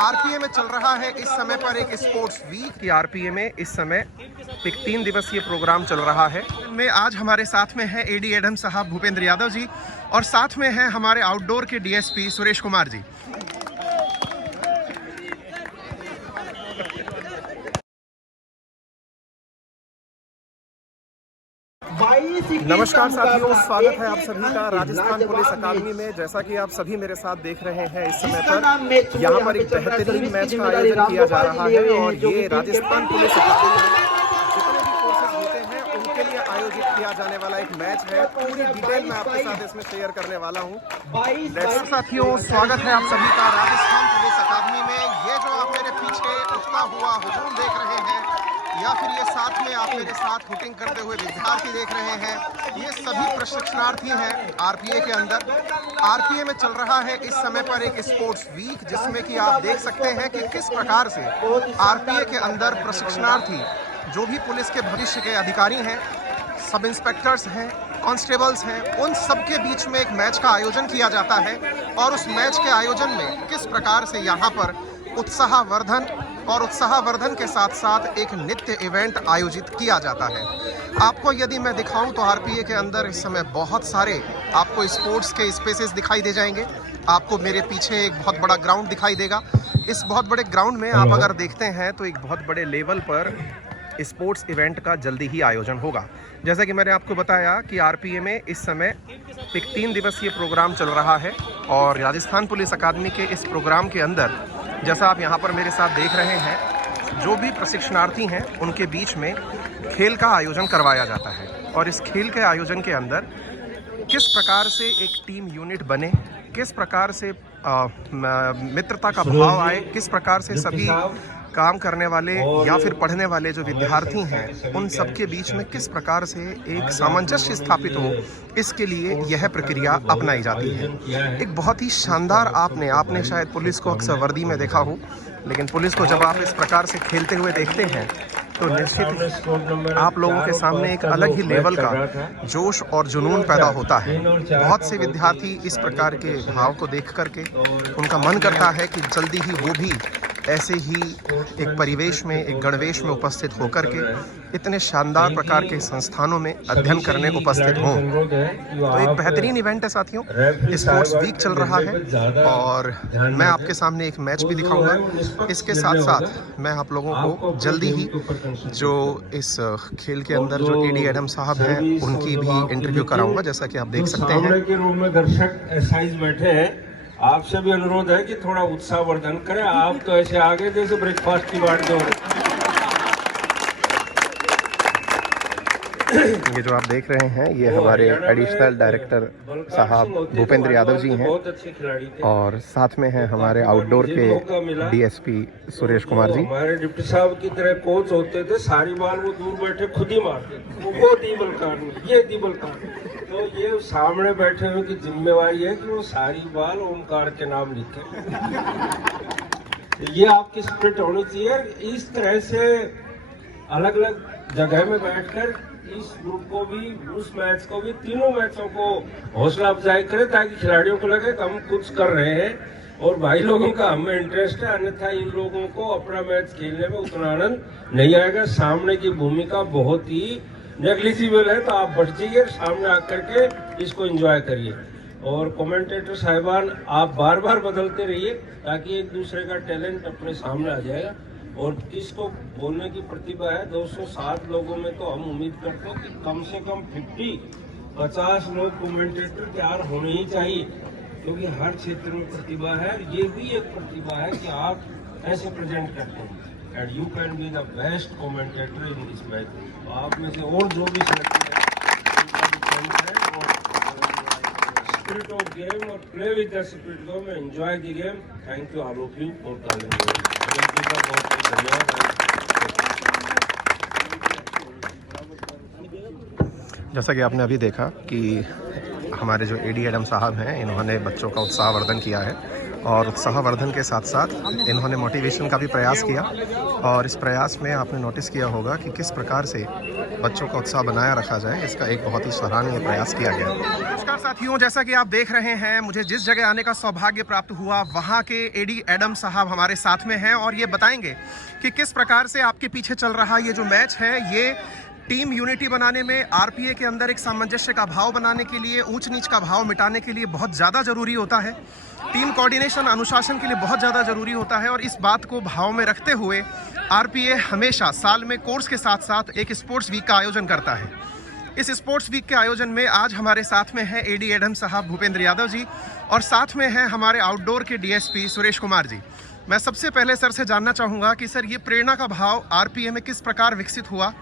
RPA में चल रहा है इस समय पर एक स्पोर्ट्स वीक की आरपीए में इस समय एक 3 दिवसीय प्रोग्राम चल रहा है। में आज हमारे साथ में है एडी एडम साहब भूपेंद्र यादव जी और साथ में है हमारे आउटडोर के डीएसपी सुरेश कुमार जी। नमस्कार साथियों, स्वागत है आप सभी का राजस्थान पुलिस अकादमी में। जैसा कि आप सभी मेरे साथ देख रहे हैं इस समय पर यहाँ पर एक बेहतरीन मैच का आयोजन किया जा रहा है और ये राजस्थान पुलिस अकादमी में जितने भी कोर्सेज होते हैं उनके लिए आयोजित किया जाने वाला एक मैच है। पूरी डिटेल मैं आपके साथ इसमें शेयर करने वाला हूँ। साथियों, स्वागत है आप सभी का राजस्थान पुलिस अकादमी में। ये जो आप मेरे पीछे उठता हुआ हुजूम देख रहे हैं या फिर ये साथ में आप मेरे साथ हुटिंग करते हुए विद्यार्थी देख रहे हैं, ये सभी प्रशिक्षणार्थी हैं आरपीए के अंदर। आरपीए में चल रहा है इस समय पर एक स्पोर्ट्स वीक, जिसमें कि आप देख सकते हैं कि किस प्रकार से आरपीए के अंदर प्रशिक्षणार्थी जो भी पुलिस के भविष्य के अधिकारी हैं, सब इंस्पेक्टर्स हैं, कांस्टेबल्स हैं, उन सब के बीच में एक मैच का आयोजन किया जाता है और उस मैच के आयोजन में किस प्रकार से यहाँ पर उत्साहवर्धन और उत्साहवर्धन के साथ साथ एक नित्य इवेंट आयोजित किया जाता है। आपको यदि मैं दिखाऊं तो आरपीए के अंदर इस समय बहुत सारे आपको स्पोर्ट्स के स्पेसेस दिखाई दे जाएंगे। आपको मेरे पीछे एक बहुत बड़ा ग्राउंड दिखाई देगा। इस बहुत बड़े ग्राउंड में आप अगर देखते हैं तो एक बहुत बड़े लेवल पर स्पोर्ट्स इवेंट का जल्दी ही आयोजन होगा। जैसा कि मैंने आपको बताया कि आरपीए में इस समय एक 3 दिवसीय प्रोग्राम चल रहा है और राजस्थान पुलिस अकादमी के इस प्रोग्राम के अंदर जैसा आप यहाँ पर मेरे साथ देख रहे हैं, जो भी प्रशिक्षणार्थी हैं उनके बीच में खेल का आयोजन करवाया जाता है और इस खेल के आयोजन के अंदर किस प्रकार से एक टीम यूनिट बने, किस प्रकार से मित्रता का भाव आए, किस प्रकार से सभी काम करने वाले या फिर पढ़ने वाले जो विद्यार्थी हैं उन सब के बीच में किस प्रकार से एक सामंजस्य स्थापित हो, इसके लिए यह प्रक्रिया अपनाई जाती है। एक बहुत ही शानदार आपने शायद पुलिस को अक्सर वर्दी में देखा हो, लेकिन पुलिस को जब आप इस प्रकार से खेलते हुए देखते हैं तो निश्चित आप लोगों के सामने एक अलग ही लेवल का जोश और जुनून पैदा होता है। बहुत से विद्यार्थी इस प्रकार के भाव को देख करके उनका मन करता है कि जल्दी ही वो भी ऐसे ही एक परिवेश में, एक गणवेश में उपस्थित होकर के इतने शानदार प्रकार के संस्थानों में अध्ययन करने उपस्थित हों। तो एक बेहतरीन इवेंट है साथियों, स्पोर्ट्स वीक चल रहा है और मैं आपके सामने एक मैच भी दिखाऊंगा। इसके साथ साथ मैं आप लोगों को जल्दी ही जो इस खेल के अंदर जो एडी एडम साहब हैं उनकी भी इंटरव्यू कराऊंगा। जैसा कि आप देख सकते हैं के रूम में दर्शक एक्सरसाइज बैठे हैं, आपसे भी अनुरोध है कि थोड़ा उत्साहवर्धन करें। आप तो ऐसे आगे जैसे ब्रेकफास्ट की बात हो रही। ये जो आप देख रहे हैं ये हमारे एडिशनल डायरेक्टर साहब भूपेंद्र यादव जी हैं और साथ में हैं हमारे आउटडोर के डीएसपी सुरेश कुमार जी। हमारे डिप्टी साहब की तरह कोच होते थे, सारी बाल वो दूर बैठे खुद ही मारते, वो दीबल कान, ये दीबल कान। तो ये सामने बैठे हुए की जिम्मेवारी है कि वो सारी बाल ओमकार के नाम लिखे। ये आपकी स्पिरिट होनी चाहिए। इस तरह से अलग अलग जगह में बैठकर इस ग्रुप को भी, उस मैच को भी, तीनों मैचों को हौसला अफजाई करें ताकि खिलाड़ियों को लगे कि हम कुछ कर रहे हैं और भाई लोगों का हमें इंटरेस्ट है। अन्यथा इन लोगों को अपना मैच खेलने में उतना आनंद नहीं आएगा। सामने की भूमिका बहुत ही नेग्लिजिबल है, तो आप बढ़ जाइए, सामने आकर के इसको एंजॉय करिए। और कमेंटेटर साहिबान आप बार बार बदलते रहिए ताकि एक दूसरे का टैलेंट अपने सामने आ जाएगा। और किसको बोलने की प्रतिभा है 207 लोगों में, तो हम उम्मीद करते हैं कि कम से कम 50 लोग कमेंटेटर तैयार होने ही चाहिए, क्योंकि हर क्षेत्र में प्रतिभा है। ये भी एक प्रतिभा है कि आप ऐसे प्रेजेंट करते हैं and you can be the best commentator in this match. आप में से और जो भी स्पिरिट ऑफ गेम और play with the spirit of enjoy the game. Thank you all of you for coming. जैसा कि आपने अभी देखा कि हमारे जो एडी एडम साहब हैं इन्होंने बच्चों का उत्साहवर्धन किया है और उत्साहवर्धन के साथ साथ इन्होंने मोटिवेशन का भी प्रयास किया और इस प्रयास में आपने नोटिस किया होगा कि किस प्रकार से बच्चों का उत्साह बनाया रखा जाए, इसका एक बहुत ही सराहनीय प्रयास किया गया। साथियों, जैसा कि आप देख रहे हैं, मुझे जिस जगह आने का सौभाग्य प्राप्त हुआ वहाँ के एडी एडम साहब हमारे साथ में हैं और ये बताएंगे कि किस प्रकार से आपके पीछे चल रहा ये जो मैच है, ये टीम यूनिटी बनाने में, आरपीए के अंदर एक सामंजस्य का भाव बनाने के लिए, ऊंच नीच का भाव मिटाने के लिए बहुत ज़्यादा ज़रूरी होता है। टीम कोऑर्डिनेशन, अनुशासन के लिए बहुत ज़्यादा ज़रूरी होता है और इस बात को भाव में रखते हुए आरपीए हमेशा साल में कोर्स के साथ साथ एक स्पोर्ट्स वीक का आयोजन करता है। इस स्पोर्ट्स वीक के आयोजन में आज हमारे साथ में है एडी एडम साहब भूपेंद्र यादव जी और साथ में है हमारे आउटडोर के डीएसपी सुरेश कुमार जी। मैं सबसे पहले सर से जानना चाहूँगा कि सर, ये प्रेरणा का भाव आरपीए में किस प्रकार विकसित हुआ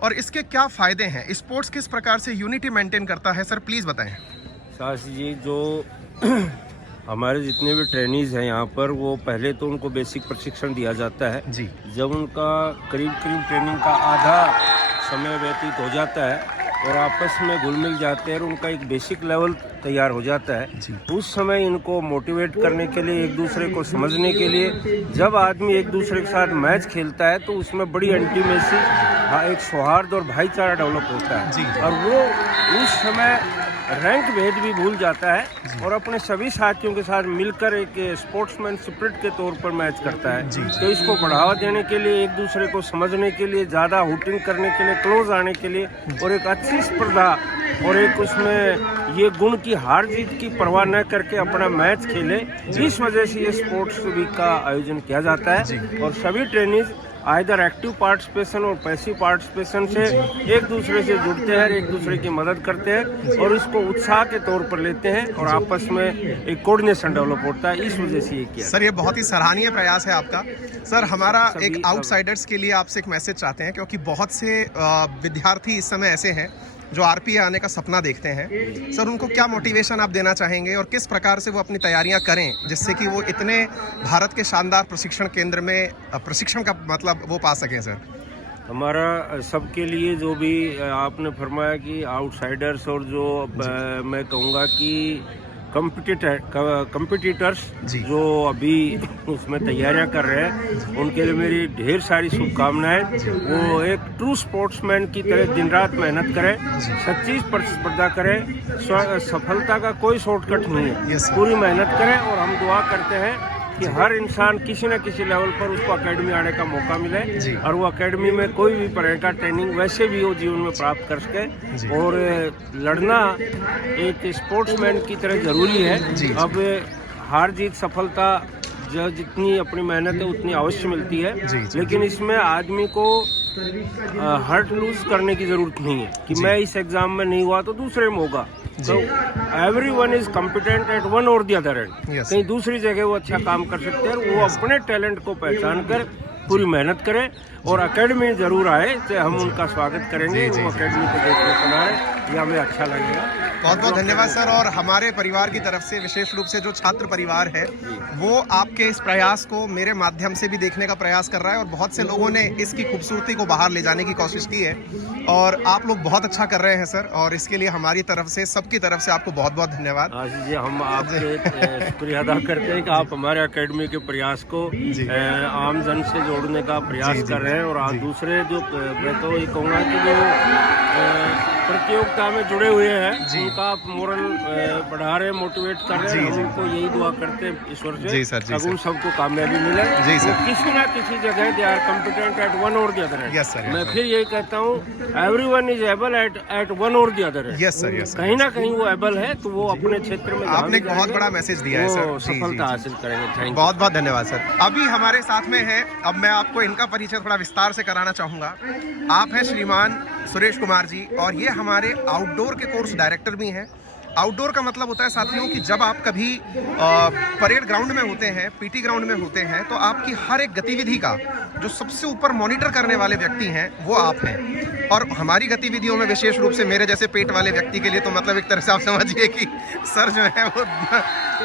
और इसके क्या फ़ायदे हैं? स्पोर्ट्स किस प्रकार से यूनिटी मेंटेन करता है सर, प्लीज़ बताएं। साहसी जी, जो हमारे जितने भी ट्रेनीज हैं यहाँ पर, वो पहले तो उनको बेसिक प्रशिक्षण दिया जाता है जी। जब उनका करीब ट्रेनिंग का आधा समय व्यतीत हो जाता है और आपस में घुल मिल जाते हैं और उनका एक बेसिक लेवल तैयार हो जाता है, उस समय इनको मोटिवेट करने के लिए, एक दूसरे को समझने के लिए, जब आदमी एक दूसरे के साथ मैच खेलता है तो उसमें बड़ी इंटीमेसी, एक सौहार्द और भाईचारा डेवलप होता है और वो उस समय रैंक भेद भी भूल जाता है और अपने सभी साथियों के साथ मिलकर एक स्पोर्ट्समैन स्पिरिट के तौर पर मैच करता है। तो इसको बढ़ावा देने के लिए, एक दूसरे को समझने के लिए, ज़्यादा हुटिंग करने के लिए, क्लोज आने के लिए और एक अच्छी स्पर्धा और एक उसमें ये गुण की हार जीत की परवाह न करके अपना मैच खेले, इस वजह से ये स्पोर्ट्स वीक का आयोजन किया जाता है। और सभी ट्रेनिज आइदर एक्टिव पार्टिसिपेशन और पैसिव पार्टिसिपेशन से एक दूसरे से जुड़ते हैं, एक दूसरे की मदद करते हैं और इसको उत्साह के तौर पर लेते हैं और आपस में एक कोऑर्डिनेशन डेवलप होता है। इस वजह से ये किया सर, ये बहुत ही सराहनीय प्रयास है आपका। सर, हमारा एक आउटसाइडर्स के लिए आपसे एक मैसेज चाहते हैं, क्योंकि बहुत से विद्यार्थी इस समय ऐसे हैं जो आरपीए आने का सपना देखते हैं। सर, उनको क्या मोटिवेशन आप देना चाहेंगे और किस प्रकार से वो अपनी तैयारियां करें जिससे कि वो इतने भारत के शानदार प्रशिक्षण केंद्र में प्रशिक्षण का मतलब वो पा सकें? सर, हमारा सबके लिए जो भी आपने फरमाया कि आउटसाइडर्स और जो मैं कहूँगा कि कंपिटिटर्स जो अभी उसमें तैयारियां कर रहे हैं, उनके लिए मेरी ढेर सारी शुभकामनाएं। वो एक ट्रू स्पोर्ट्समैन की तरह दिन रात मेहनत करें, सच्ची प्रतिस्पर्धा करें, सफलता का कोई शॉर्टकट नहीं है, पूरी मेहनत करें और हम दुआ करते हैं कि हर इंसान किसी न किसी लेवल पर उसको एकेडमी आने का मौका मिले और वो एकेडमी में कोई भी प्रकार का ट्रेनिंग वैसे भी वो जीवन में प्राप्त कर सके। और लड़ना एक स्पोर्ट्समैन की तरह जरूरी है। अब हार जीत सफलता जितनी अपनी मेहनत है उतनी अवश्य मिलती है, लेकिन इसमें आदमी को हर्ट लूज करने की जरूरत नहीं है कि मैं इस एग्जाम में नहीं हुआ तो दूसरे में होगा। तो everyone is competent at one or the other end. कहीं दूसरी जगह वो अच्छा काम कर सकते हैं, वो अपने टैलेंट को पहचान कर पूरी मेहनत करें और एकेडमी जरूर आए, तो हम उनका स्वागत करेंगे। वो एकेडमी को देखने को आए, ये हमें अच्छा लगेगा। बहुत बहुत धन्यवाद सर। और हमारे परिवार की तरफ से, विशेष रूप से जो छात्र परिवार है, वो आपके इस प्रयास को मेरे माध्यम से भी देखने का प्रयास कर रहा है और बहुत से लोगों ने इसकी खूबसूरती को बाहर ले जाने की कोशिश की है और आप लोग बहुत अच्छा कर रहे हैं सर, और इसके लिए हमारी तरफ से, सबकी तरफ से आपको बहुत बहुत धन्यवाद। आशीष जी, हम आपके शुक्रिया अदा करते हैं कि आप हमारे एकेडमी के प्रयास को आम जन से जोड़ने का प्रयास कर रहे हैं और दूसरे जो मैं तो ये कहूँगा कि जो प्रतियोगिता में जुड़े हुए हैं उनका आप मोरल बढ़ा रहे, मोटिवेट कर रहे हैं। हम उनको यही दुआ करते हैं ईश्वर से कि उन सबको कामयाबी मिले। किसी ना किसी जगह they are competent at one or the other. मैं फिर यही कहता हूँ, everyone is able at one or the other. कहीं ना कहीं वो एबल है तो वो अपने क्षेत्र में, आपने एक बहुत बड़ा मैसेज दिया है सर, सफलता हासिल करेंगे। थैंक यू, बहुत बहुत धन्यवाद सर। अभी हमारे साथ में है, अब मैं आपको इनका परिचय थोड़ा विस्तार से कराना चाहूँगा। आप हैं श्रीमान सुरेश कुमार जी और ये हमारे आउटडोर के कोर्स डायरेक्टर भी हैं। आउटडोर का मतलब होता है साथियों कि जब आप कभी परेड ग्राउंड में होते हैं, पीटी ग्राउंड में होते हैं, तो आपकी हर एक गतिविधि का जो सबसे ऊपर मॉनिटर करने वाले व्यक्ति हैं वो आप हैं। और हमारी गतिविधियों में विशेष रूप से मेरे जैसे पेट वाले व्यक्ति के लिए तो मतलब एक तरह से आप समझिए कि सर जो है वो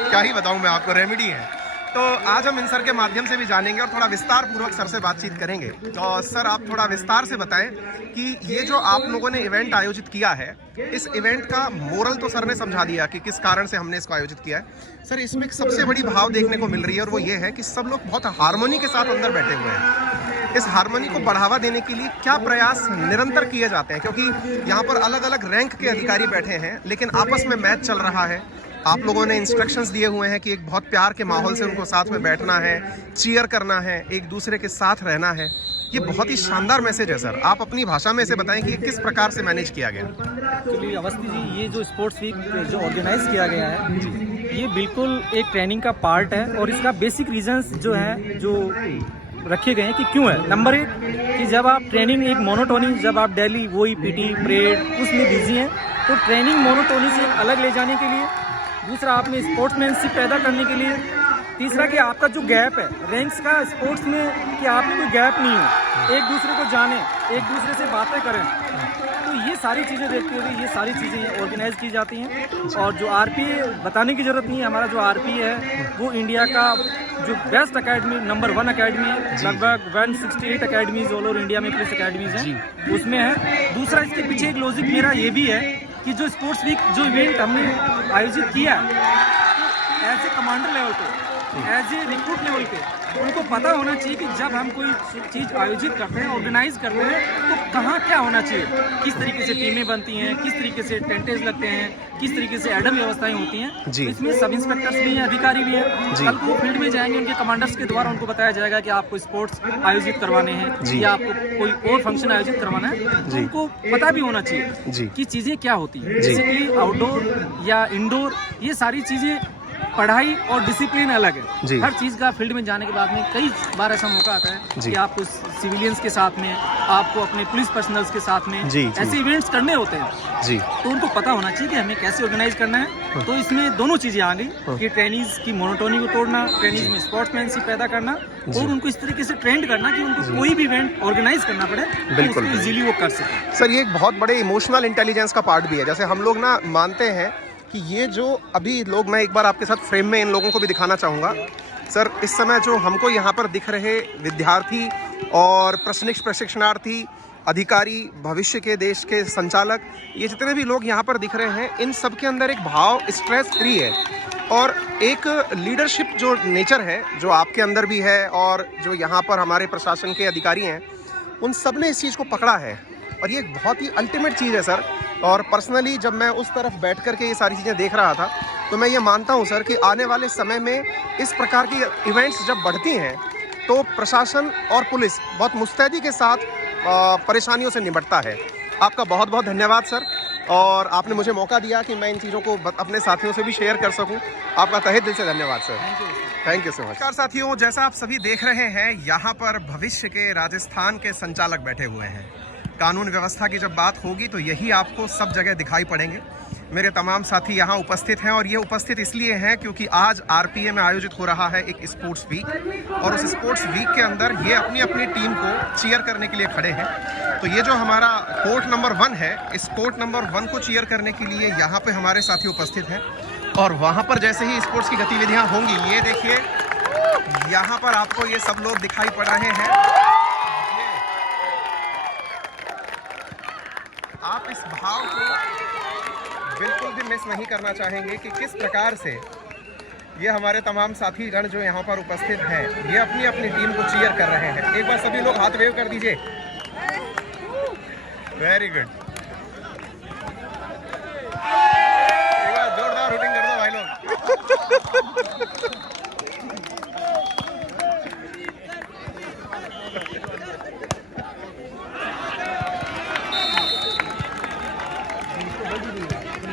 क्या ही बताऊं मैं आपको, रेमेडी है। तो आज हम इन सर के माध्यम से भी जानेंगे और थोड़ा विस्तार पूर्वक सर से बातचीत करेंगे। तो सर, आप थोड़ा विस्तार से बताएं कि ये जो आप लोगों ने इवेंट आयोजित किया है, इस इवेंट का मोरल तो सर ने समझा दिया कि किस कारण से हमने इसको आयोजित किया है। सर, इसमें एक सबसे बड़ी भाव देखने को मिल रही है और वो ये है कि सब लोग बहुत हार्मोनी के साथ अंदर बैठे हुए हैं। इस हार्मनी को बढ़ावा देने के लिए क्या प्रयास निरंतर किए जाते हैं? क्योंकि यहाँ पर अलग अलग रैंक के अधिकारी बैठे हैं, लेकिन आपस में मैच चल रहा है। आप लोगों ने इंस्ट्रक्शंस दिए हुए हैं कि एक बहुत प्यार के माहौल से उनको साथ में बैठना है, चीयर करना है, एक दूसरे के साथ रहना है। ये बहुत ही शानदार मैसेज है सर। आप अपनी भाषा में इसे बताएं कि ये किस प्रकार से मैनेज किया गया? एक्चुअली अवस्थी जी, ये जो स्पोर्ट्स वीक जो ऑर्गेनाइज किया गया है, ये बिल्कुल एक ट्रेनिंग का पार्ट है और इसका बेसिक रीजंस जो है जो रखे गए हैं कि क्यों है। नंबर 1 कि जब आप ट्रेनिंग एक मोनोटोनी, जब आप डेली वही पीटी परेड उसमें बिजी हैं, तो ट्रेनिंग मोनोटोनी से अलग ले जाने के लिए। दूसरा, आप में स्पोर्ट्समैनशिप पैदा करने के लिए। तीसरा कि आपका जो गैप है रैंक्स का स्पोर्ट्स में, कि आप में कोई गैप नहीं हो, एक दूसरे को जाने, एक दूसरे से बातें करें। तो ये सारी चीज़ें देखते हुए ये सारी चीज़ें ऑर्गेनाइज की जाती हैं। और जो आरपी बताने की ज़रूरत नहीं है, हमारा जो आरपी है वो इंडिया का जो बेस्ट अकेडमी नंबर 1 अकेडमी है। लगभग 168 अकेडमीज ऑल ओवर इंडिया में पुलिस अकेडमीज हैं, उसमें है। दूसरा, इसके पीछे एक लॉजिक मेरा ये भी है कि जो स्पोर्ट्स वीक जो इवेंट हमने आयोजित किया है, एज ए कमांडर लेवल पे, एज ए रिक्रूट लेवल पे उनको पता होना चाहिए कि जब हम कोई चीज़ आयोजित करते हैं, ऑर्गेनाइज करते हैं, तो कहाँ क्या होना चाहिए, किस तरीके से टीमें बनती हैं, किस तरीके से टेंटेज लगते हैं, किस तरीके से एडम व्यवस्थाएं होती हैं। इसमें सब इंस्पेक्टर्स भी हैं, अधिकारी भी हैं। कल को फील्ड में जाएंगे, उनके कमांडर्स के द्वारा उनको बताया जाएगा कि आपको स्पोर्ट्स आयोजित करवाने हैं या आपको कोई और फंक्शन आयोजित करवाना है, तो उनको पता भी होना चाहिए कि चीज़ें क्या होती हैं। बेसिकली आउटडोर या इंडोर ये सारी चीज़ें, पढ़ाई और डिसिप्लिन अलग है। हर चीज़ का फील्ड में जाने के बाद में कई बार ऐसा मौका आता है कि आपको सिविलियंस के साथ में, आपको अपने पुलिस पर्सनल्स के साथ में ऐसे इवेंट्स करने होते हैं। तो उनको पता होना चाहिए कि हमें कैसे ऑर्गेनाइज करना है। तो इसमें दोनों चीज़ें आ गई कि ट्रेनिंग्स की मोनोटोनी को तोड़ना, ट्रेनिंग्स में स्पोर्ट्समैनशिप पैदा करना और उनको इस तरीके से ट्रेंड करना कि उनको कोई भी इवेंट ऑर्गेनाइज करना पड़े तो उसको इजीली वो कर सकें। सर, ये एक बहुत बड़े इमोशनल इंटेलिजेंस का पार्ट भी है। जैसे हम लोग ना मानते हैं कि ये जो अभी लोग, मैं एक बार आपके साथ फ्रेम में इन लोगों को भी दिखाना चाहूँगा सर। इस समय जो हमको यहाँ पर दिख रहे विद्यार्थी और प्रशिक्षणार्थी, अधिकारी, भविष्य के देश के संचालक, ये जितने भी लोग यहाँ पर दिख रहे हैं, इन सब के अंदर एक भाव स्ट्रेस फ्री है और एक लीडरशिप जो नेचर है जो आपके अंदर भी है और जो यहाँ पर हमारे प्रशासन के अधिकारी हैं, उन सब ने इस चीज़ को पकड़ा है और ये एक बहुत ही अल्टीमेट चीज़ है सर। और पर्सनली जब मैं उस तरफ बैठ कर के ये सारी चीज़ें देख रहा था, तो मैं ये मानता हूँ सर कि आने वाले समय में इस प्रकार की इवेंट्स जब बढ़ती हैं तो प्रशासन और पुलिस बहुत मुस्तैदी के साथ परेशानियों से निपटता है। आपका बहुत बहुत धन्यवाद सर, और आपने मुझे मौका दिया कि मैं इन चीज़ों को अपने साथियों से भी शेयर कर सकूं। आपका तहे दिल से धन्यवाद sir. Thank you so much. नमस्कार साथियों, जैसा आप सभी देख रहे हैं, यहाँ पर भविष्य के राजस्थान के संचालक बैठे हुए हैं। कानून व्यवस्था की जब बात होगी तो यही आपको सब जगह दिखाई पड़ेंगे। मेरे तमाम साथी यहाँ उपस्थित हैं और ये उपस्थित इसलिए हैं क्योंकि आज आरपीए में आयोजित हो रहा है एक स्पोर्ट्स वीक, और उस स्पोर्ट्स वीक के अंदर ये अपनी अपनी टीम को चीयर करने के लिए खड़े हैं। तो ये जो हमारा कोर्ट नंबर 1 है, इस कोर्ट नंबर 1 को चीयर करने के लिए यहाँ पे हमारे साथी उपस्थित हैं। और वहाँ पर जैसे ही स्पोर्ट्स की गतिविधियाँ होंगी, ये देखिए यहाँ पर आपको ये सब लोग दिखाई पड़ रहे हैं। आप इस भाव को बिल्कुल भी मिस नहीं करना चाहेंगे कि किस प्रकार से ये हमारे तमाम साथीगण जो यहाँ पर उपस्थित हैं, ये अपनी अपनी टीम को चीयर कर रहे हैं। एक बार सभी लोग हाथ वेव कर दीजिए। Very good. एक बार जोरदार हुटिंग कर दो भाई लोग।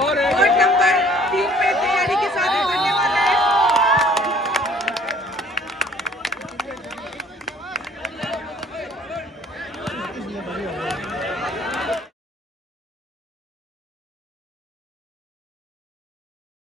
और नंबर 3 पे तैयारी के साथ करने वाला है।